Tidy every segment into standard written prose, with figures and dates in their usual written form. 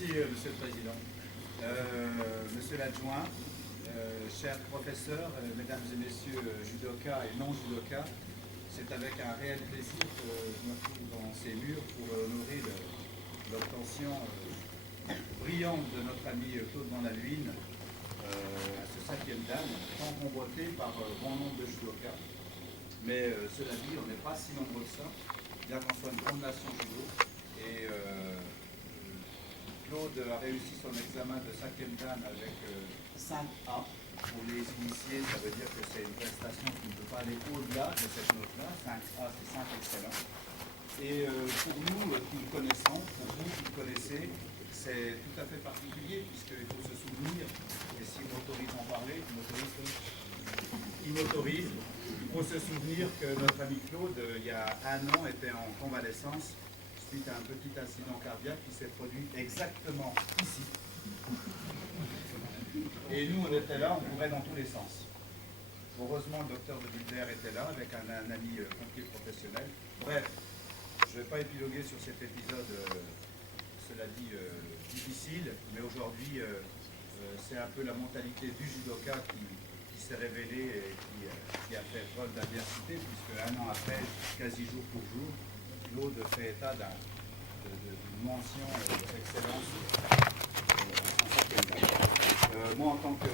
Merci, Monsieur le Président. Monsieur l'adjoint, chers professeurs, mesdames et messieurs judokas et non-judokas, c'est avec un réel plaisir que je me trouve dans ces murs pour honorer l'obtention brillante de notre ami Claude Van La Luyne à ce 5e dan, tant convoité par bon nombre de judokas. Mais cela dit, on n'est pas si nombreux que ça, bien qu'on soit une grande nation judo. Et Claude a réussi son examen de 5e dan avec 5A. Pour les initiés, ça veut dire que c'est une prestation qui ne peut pas aller au-delà de cette note-là. 5A, c'est 5 excellent. Et pour nous qui le connaissons, pour vous qui le connaissez, c'est tout à fait particulier, puisqu'il faut se souvenir, et s'il m'autorise à en parler, il m'autorise, il faut se souvenir que notre ami Claude, il y a un an, était en convalescence suite à un petit incident cardiaque qui s'est produit exactement ici. Et nous, on était là, on courait dans tous les sens. Heureusement, le docteur de Villers était là, avec un ami pompier professionnel. Bref, je ne vais pas épiloguer sur cet épisode, cela dit, difficile, mais aujourd'hui, c'est un peu la mentalité du judoka qui s'est révélée et qui a fait preuve d'adversité, puisque un an après, quasi jour pour jour, Claude fait état d'une mention excellence moi, en tant que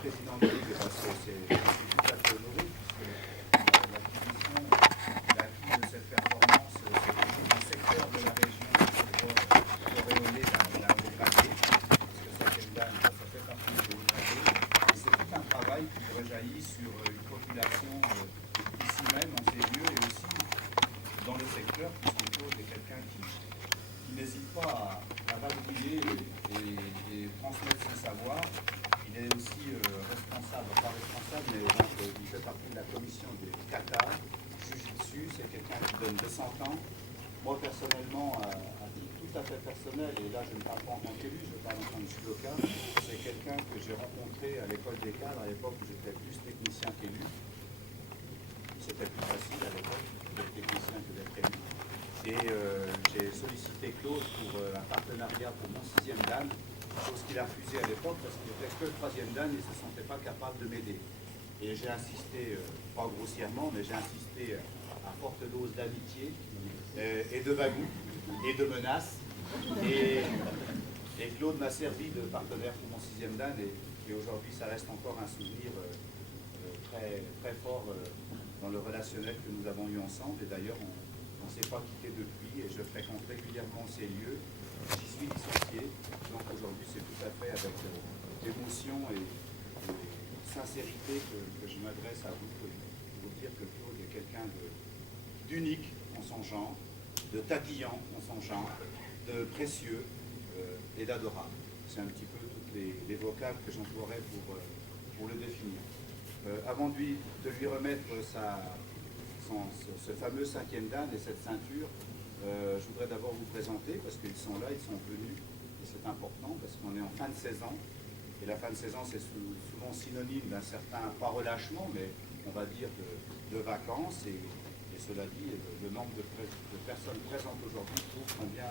président de Ligue, c'est tout à fait honoré, puisque l'acquisition de cette performance, c'est un secteur de la région pour rayonner d'un haut gradier, parce que 5e dan, ça fait partie du haut gradier, et c'est tout un travail qui rejaillit sur une population ici même, en ces lieux, et aussi dans le secteur, puisque Claude est quelqu'un qui n'hésite pas à valoriser et transmettre ses savoirs. Il est aussi responsable, pas responsable, mais donc, il fait partie de la commission des kata, Jiu-Jitsu, c'est quelqu'un qui donne 200 ans. Moi, personnellement, à titre tout à fait personnel, et là je ne parle pas en tant qu'élu, je parle en tant que judoka, c'est quelqu'un que j'ai rencontré à l'école des cadres, à l'époque où j'étais plus technicien qu'élu. C'était plus facile à l'époque d'être technicien que d'être élu. Et j'ai sollicité Claude pour un partenariat pour mon 6e dan, chose qu'il a refusé à l'époque parce qu'il n'était que le 3e dan et il ne se sentait pas capable de m'aider. Et j'ai insisté, pas grossièrement, mais j'ai insisté à forte dose d'amitié et de bagou et de menaces. Et Claude m'a servi de partenaire pour mon 6e dan et aujourd'hui ça reste encore un souvenir très, très fort dans le relationnel que nous avons eu ensemble. Et d'ailleurs, on ne s'est pas quitté depuis et je fréquente régulièrement ces lieux. J'y suis licencié. Donc aujourd'hui, c'est tout à fait avec émotion et sincérité que je m'adresse à vous pour vous dire que Claude est quelqu'un d'unique en son genre, de taquillant en son genre, de précieux et d'adorable. C'est un petit peu toutes les vocables que j'emploierais pour le définir. Avant de lui remettre ce fameux 5e dan et cette ceinture, je voudrais d'abord vous présenter parce qu'ils sont là, ils sont venus et c'est important parce qu'on est en fin de saison et la fin de saison c'est souvent synonyme d'un certain, pas relâchement, mais on va dire de vacances et cela dit, le nombre de personnes présentes aujourd'hui prouve combien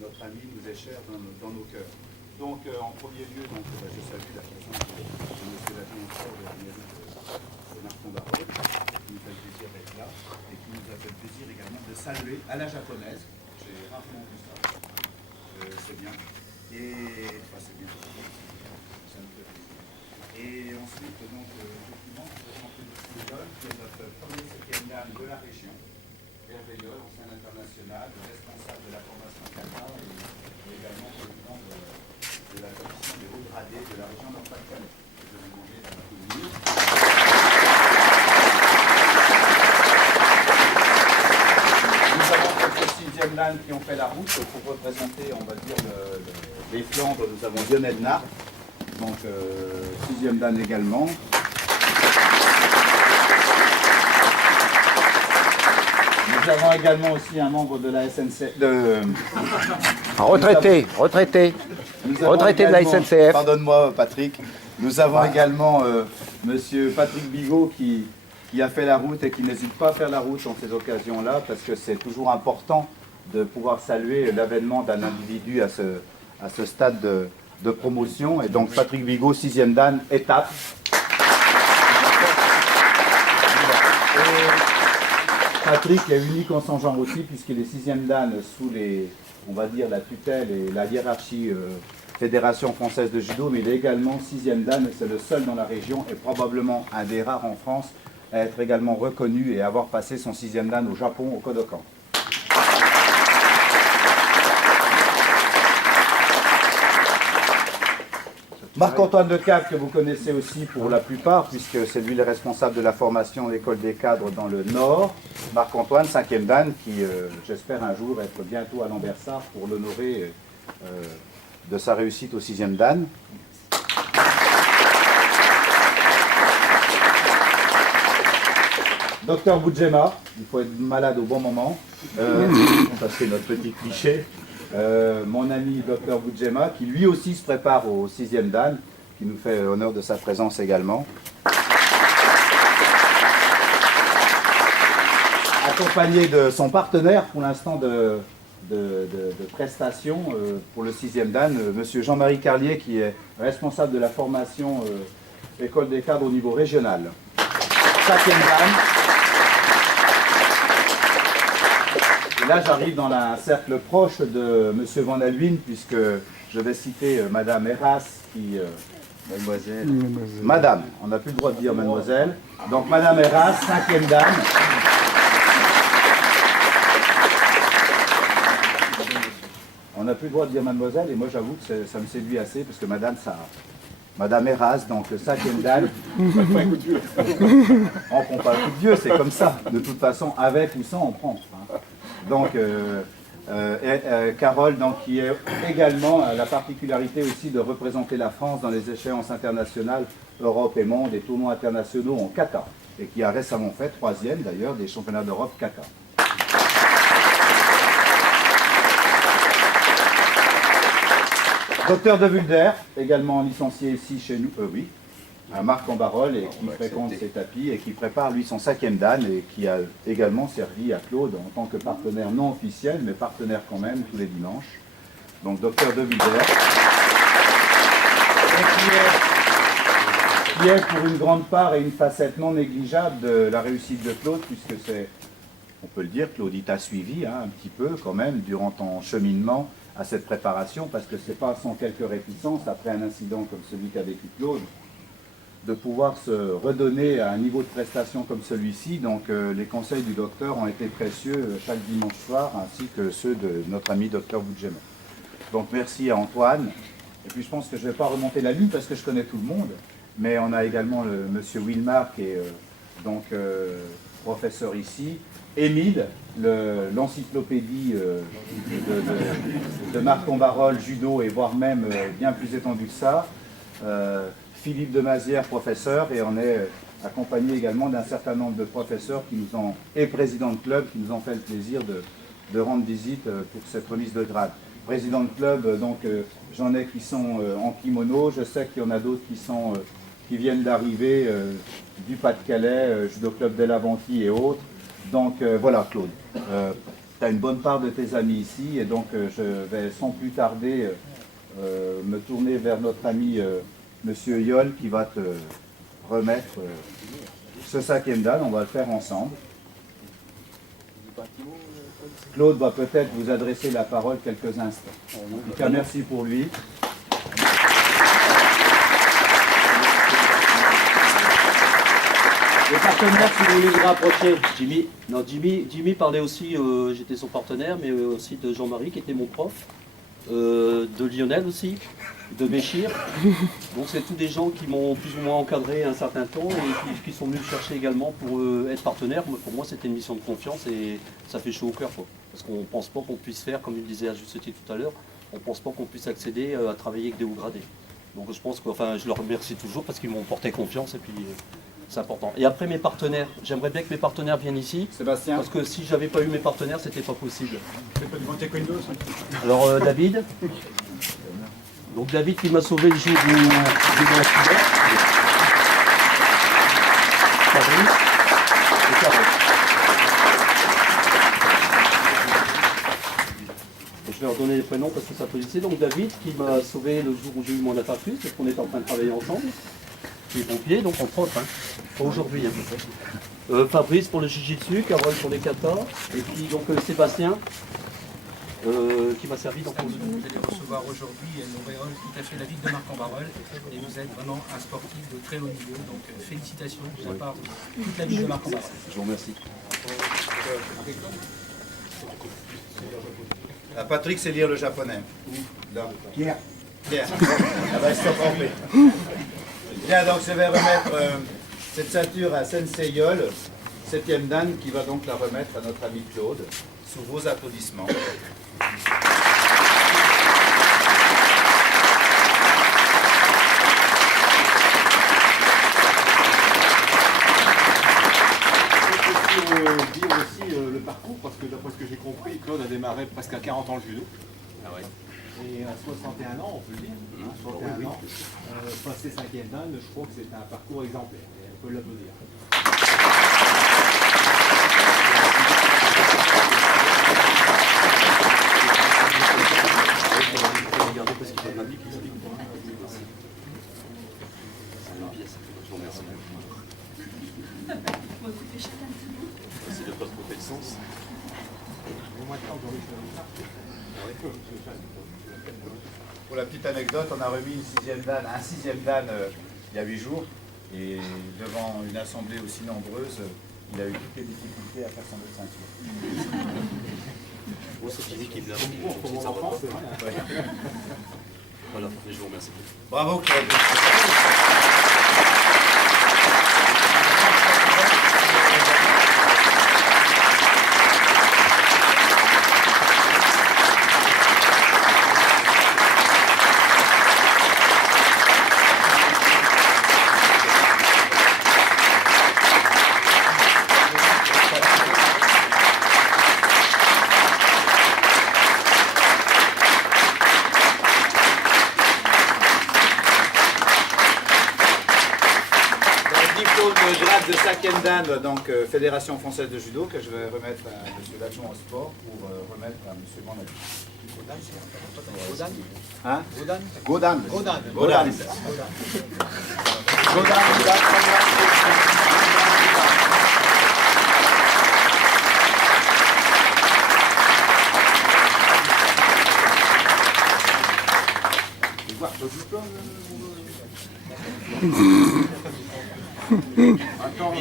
notre ami nous est cher dans nos cœurs. Donc en premier lieu, je salue la présence de M. l'adjoint de la mairie de Marcon-Barrel, qui nous fait le plaisir d'être là et qui nous a fait le plaisir également de saluer à la japonaise. J'ai rarement vu ça. C'est bien. Et enfin, c'est bien. Ça me fait plaisir. Et ensuite, donc, effectivement, je présente M. Yol, qui est notre premier 5e dan de la région. Hervé Yol, ancien international, responsable de la formation kata et également président de la commission des hauts gradés de la région Nord-Pas-de-Calais. Je vais vous demander d'applaudir. Nous avons quelques 6e dan qui ont fait la route pour représenter, on va dire, les Flandres. Nous avons Lionel Nart, donc 6e dan également. Nous avons également aussi un membre de la SNCF. Retraité de la SNCF. Pardonne-moi, Patrick. Nous avons également Monsieur Patrick Bigot qui a fait la route et qui n'hésite pas à faire la route dans ces occasions-là parce que c'est toujours important de pouvoir saluer l'avènement d'un individu à à ce stade de promotion. Et donc Patrick Bigot, 6e Dan, étape. Patrick est unique en son genre aussi, puisqu'il est 6e Dan sous on va dire, la tutelle et la hiérarchie Fédération française de judo, mais il est également 6e Dan, et c'est le seul dans la région, et probablement un des rares en France, à être également reconnu et avoir passé son 6e Dan au Japon, au Kodokan. Marc-Antoine Decaves, que vous connaissez aussi pour la plupart, puisque c'est lui le responsable de la formation de l'école des cadres dans le Nord. Marc-Antoine, 5e Dan, qui j'espère un jour être bientôt à Lambersart pour l'honorer de sa réussite au 6e Dan. Docteur Boudjema, il faut être malade au bon moment, ça c'est notre petit cliché. Mon ami Dr Boudjema, qui lui aussi se prépare au 6e Dan, qui nous fait honneur de sa présence également. Accompagné de son partenaire pour l'instant de prestations pour le 6e Dan, monsieur Jean-Marie Carlier, qui est responsable de la formation école des cadres au niveau régional. 5e Dan. Là, j'arrive dans un cercle proche de M. Van Alwyn, puisque je vais citer Madame Eras, qui... mademoiselle. Madame, on n'a plus le droit de dire mademoiselle. Donc, Madame Eras, 5e Dan. On n'a plus le droit de dire mademoiselle, et moi, j'avoue que ça me séduit assez, parce que Madame, ça... Madame Eras, donc 5e Dan. On prend pas un coup de vieux, c'est comme ça. De toute façon, avec ou sans, on prend. Hein. Donc, Carole, donc, qui est également la particularité aussi de représenter la France dans les échéances internationales, Europe et Monde, des tournois internationaux en kata, et qui a récemment fait 3e d'ailleurs des championnats d'Europe kata. Docteur de Vulder, également licencié ici chez nous, oui, à Marc-en-Barœul, et qui fréquente ses tapis et qui prépare lui son 5e Dan, et qui a également servi à Claude en tant que partenaire non officiel, mais partenaire quand même tous les dimanches. Donc docteur de Vulder, qui est pour une grande part et une facette non négligeable de la réussite de Claude, puisque c'est, on peut le dire, Claude, il t'a suivi un petit peu quand même durant ton cheminement à cette préparation, parce que c'est pas sans quelques réticences, après un incident comme celui qu'a vécu Claude, de pouvoir se redonner à un niveau de prestation comme celui-ci. Donc les conseils du docteur ont été précieux chaque dimanche soir, ainsi que ceux de notre ami docteur Boudjema. Donc merci à Antoine. Et puis je pense que je ne vais pas remonter la ligne parce que je connais tout le monde, mais on a également monsieur Wilmar qui est professeur ici, Émile, l'encyclopédie de Marc-en-Barœul, judo, et voire même bien plus étendu que ça. Philippe de Mazière, professeur, et on est accompagné également d'un certain nombre de professeurs qui nous ont, et présidents de club, qui nous ont fait le plaisir de rendre visite pour cette remise de grade. Président de club, donc j'en ai qui sont en kimono, je sais qu'il y en a d'autres qui viennent d'arriver du Pas-de-Calais, Judo Club de l'Aventie et autres. Donc voilà Claude, tu as une bonne part de tes amis ici, et donc je vais sans plus tarder me tourner vers notre ami Monsieur Yol, qui va te remettre ce 5e Dan. On va le faire ensemble. Claude va peut-être vous adresser la parole quelques instants. En tout cas, merci pour lui. Les partenaires, si vous voulez vous rapprocher, Jimmy. Non, Jimmy parlait aussi, j'étais son partenaire, mais aussi de Jean-Marie qui était mon prof, de Lionel aussi, de Béchir. Donc c'est tous des gens qui m'ont plus ou moins encadré un certain temps et qui sont venus me chercher également pour être partenaire. Pour moi c'était une mission de confiance et ça fait chaud au cœur, quoi. Parce qu'on ne pense pas qu'on puisse faire, comme il le disait à juste titre tout à l'heure, on ne pense pas qu'on puisse accéder à travailler avec des hauts gradés. Donc je pense que, enfin, je leur remercie toujours parce qu'ils m'ont porté confiance et puis c'est important. Et après mes partenaires, j'aimerais bien que mes partenaires viennent ici. Sébastien. Parce que si j'avais pas eu mes partenaires, c'était pas possible. Alors David. Donc David qui m'a sauvé le jour où j'ai eu l'accident. Fabrice et Carole. je vais leur donner les prénoms parce que ça peut laisser. Donc David qui m'a sauvé le jour où j'ai eu mon infarctus, parce qu'on est en train de travailler ensemble. Les pompiers, donc entre autres, pas aujourd'hui. Fabrice pour le jiu-jitsu, Carole pour les katas, et puis donc Sébastien qui m'a servi. Donc, Vous allez recevoir aujourd'hui une auréole tout à fait la ville de Marc-en-Barœul, et vous êtes vraiment un sportif de très haut niveau, donc félicitations de la part de toute la ville de Marc-en-Barœul. je vous remercie. Patrick sait lire le japonais. Là. Pierre. Pierre. Ah bah, il s'est trompé. Bien, donc je vais remettre cette ceinture à Sensei Yol, 7e dan, qui va donc la remettre à notre ami Claude, sous vos applaudissements. Dire aussi le parcours, parce que d'après ce que j'ai compris, Claude a démarré presque à 40 ans le judo. Ah ouais. Et à 61 ans, on peut le dire, 61 ans, passé 5e dan, je crois que c'est un parcours exemplaire. Et on peut l'applaudir. Regardez parce qu'il faut ma Bible, il explique. Merci. C'est une pièce, je vous remercie. C'est de pas trop fait de sens. Pour la petite anecdote, on a remis un 6e dan il y a 8 jours, et devant une assemblée aussi nombreuse, il a eu toutes les difficultés à faire son autre ceinture. Moi, c'est Jimmy qui me l'a remis. Voilà, je vous remercie. Bravo Claude. De grade de 5e dan, donc Fédération Française de Judo, que je vais remettre à M. l'adjoint au sport pour remettre à M. Mandel. Godan Hein Godan Godan. Godan. Godan. Attends,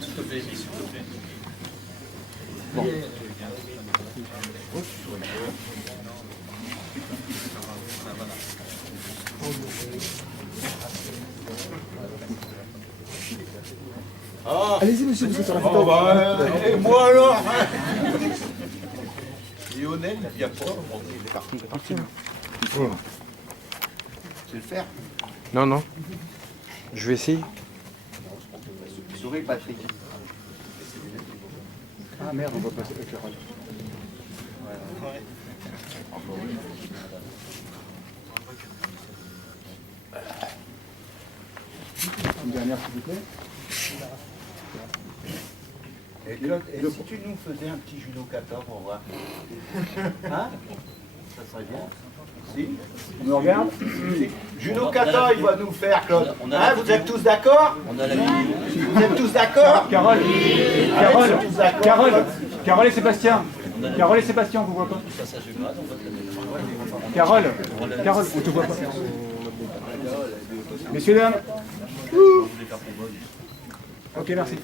S'il te plaît, s'il te plaît. Allez-y, monsieur, vous êtes Oh bah, et moi alors Lionel, il n'y a pas. Il est parti. Tu veux le faire? Non, non. Je vais essayer. Souris, Patrick. Ah merde, on va passer avec Carole. Une dernière, s'il vous plaît. Et Claude, et si tu nous faisais un petit judo kata pour voir? Hein? Ça serait bien. Si? On me regarde? Judo kata, il va nous faire, Claude. On a Hein, vous êtes tous d'accord? On a la vidéo. Vous êtes tous d'accord? Carole, Carole et Sébastien. Carole et Sébastien, on vous voit pas. Passage de grade, on va te la mettre. Carole, on te voit pas. Messieurs, dames. Ok, merci.